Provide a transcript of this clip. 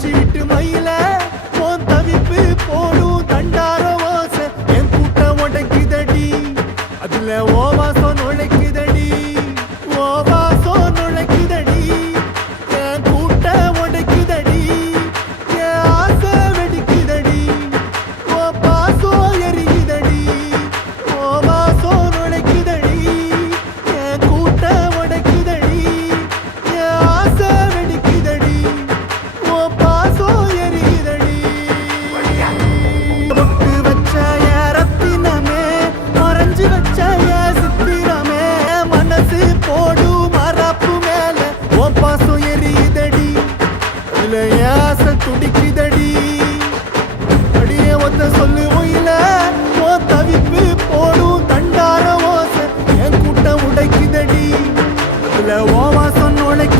மூச்சு விட்டு மயில உன் தவிப்பு போடும் தண்டார ஓசை என் கூட்டம் உடைக்குதடி அதுல ஓ வாசம் நுழைக்குதடி ஓ வாசம் நுழைக்குதடி என் கூட்டம் உடைக்குதடி என் ஆசை வெடிக்குதடி ஓ பாசம் எரிக்குதடி ஓ வாசம் நுழைக்குதடி என் கூட்டம் உடைக்குதடி என் ஆசை வெடிக்குதடி ஓ பாசம் எரிக்குதடி பொட்டு வச்ச என் ரத்தினமே மறைஞ்சு வச்ச என் சித்திரமே என் மனசு போடும் மரப்பு மேல ஓ பாசம் எரியுதடி அதுல என் ஆசை துடிக்குதடி அடியே ஒத்த சொல்லு ஒயில ஓ தவிப்பு போடும் தண்டார ஓசை என் கூட்டம் உடைக்குதடி அதுல ஓ வாசம் நுழைக்குதடி